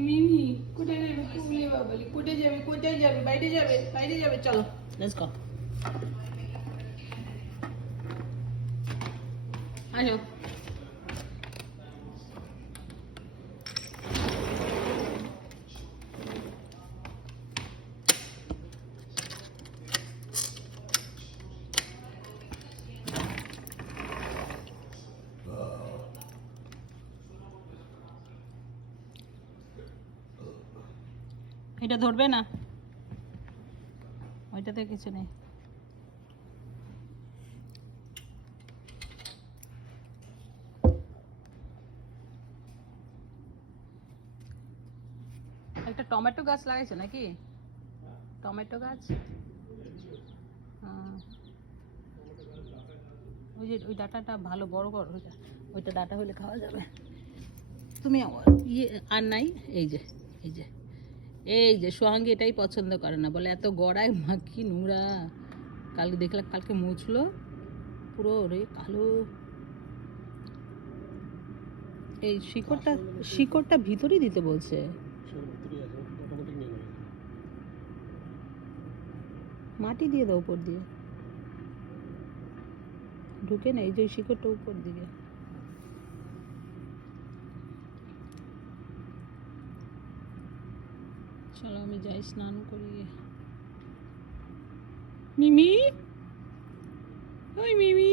মিমি কোথায় যাবে কুবলি বাবলি কোথায় যাবে বাইরে যাবে চলো লেটস গো আসো এটা ধরবে না ওইটাতে কিছু নেই একটা টমেটো গাছ লাগাইছো নাকি টমেটো গাছ ওই যে ওই ডাঁটাটা ভালো বড় বড় ওইটা ডাঁটা হলে খাওয়া যাবে তুমি ইয়ে আর নাই এই যে এই যে এই যে সোহাঙ্গী এটাই পছন্দ করে না বলে এত গড়ায় মাখি নোংরা কালকে দেখলাম কালকে মুছলো পুরো রে কালো এই শিকড়টা ভিতরেই দিতে বলছে মাটি দিয়ে দাও উপর দিয়ে ঢুকে না এই যে শিকড়টা উপর দিকে চলো আমি যাই স্নান করি মিমি ওই মিমি